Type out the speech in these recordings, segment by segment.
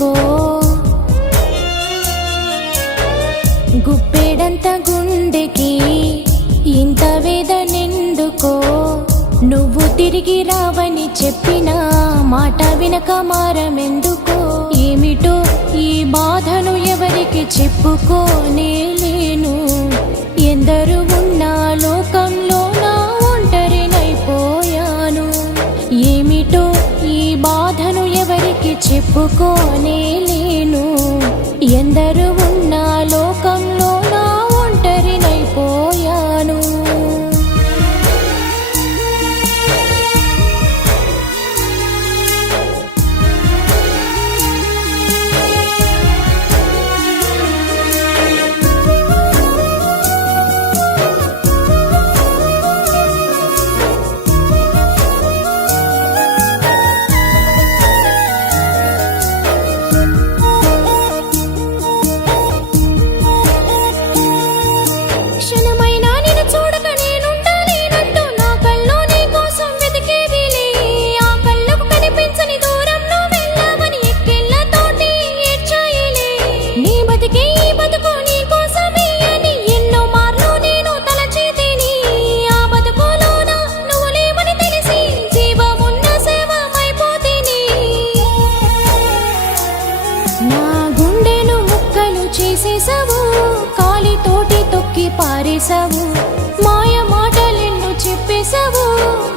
ఎందుకో గుప్పెడంత గుండెకి ఇంత వేదనెందుకో నువ్వు తిరిగి రావని చెప్పిన మాట వినక మారమెందుకో ఏమిటో ఈ బాధను ఎవరికి చెప్పుకోనే లేను ఎందరు ఉన్నా లోకంలో నా ఒంటరినైపోయాను ఏమిటో ఈ బాధను ఎవరికి చెప్పుకోనే లేను ఎందరు ఉన్నా లోకంలో నా ఒంటరినైపోయాను కాలితోటి తొక్కి పారేశావు మాయ మాటలెన్నో చెప్పేశావు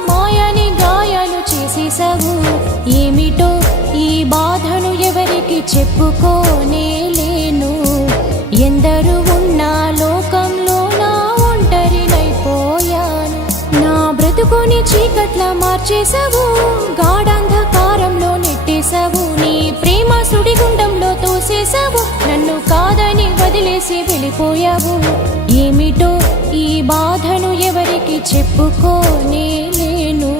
మాయని గాయాలు చేసేశావు ఏమిటో ఈ బాధను ఎవరికి చెప్పుకోనే లేను ఎందరు ఉన్నా లోకంలో నా ఒంటరినైపోయాను నా బ్రతుకుని చీకట్లా మార్చేశావు గాఢాంధకారంలో నెట్టేశావు నీ ప్రేమ సుడిగుండంలో తోసేశావు నన్ను కాదని వదిలేసి వెళ్ళిపోయావు ఏమిటో ఈ బాధను ఎవరికి చెప్పుకోనే లేను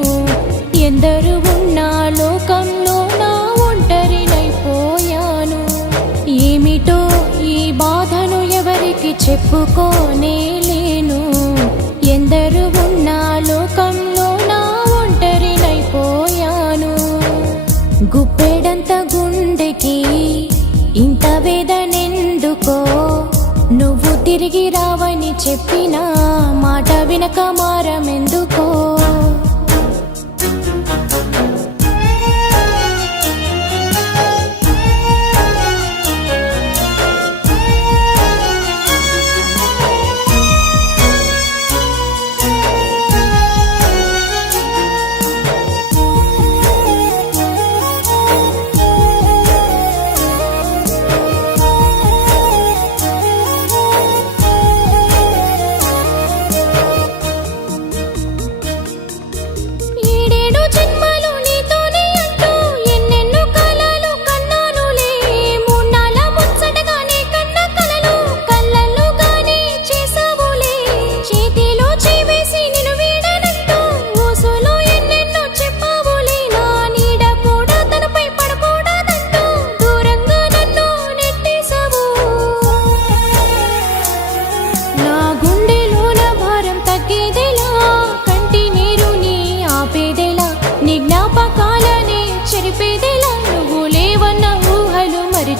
ఎందరు ఉన్నా లోకంలో నా ఒంటరినైపోయాను ఏమిటో ఈ బాధను ఎవరికి చెప్పుకోనే లేను ఎందరు ఉన్నా లోకంలో నా ఒంటరినైపోయాను గుప్పెడంత గుండెకి ఇంత వేదనెందుకో నువ్వు తిరిగి రావని చెప్పిన మాట వినక మారమెందుకో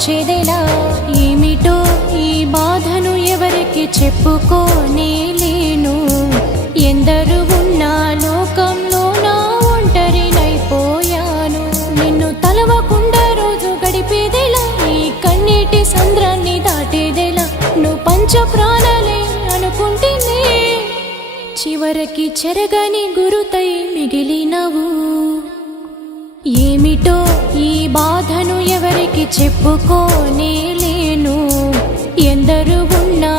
చెదేలా ఏమిటో ఈ బాధను ఎవరికి చెప్పుకోనే లేను ఎందరు ఉన్నా లోకంలో నా ఒంటరినైపోయాను నిన్ను తలవకుండా రోజు గడిపేదెలా ఈ కన్నీటి సంద్రాన్ని దాటేదెలా నువ్వు పంచ ప్రాణాలే అనుకుంటేనే చివరికి చెరగని గురుతై మిగిలినవు ఏమిటో ఈ బాధను ఎవరికి చెప్పుకోనే లేను ఎందరు ఉన్నా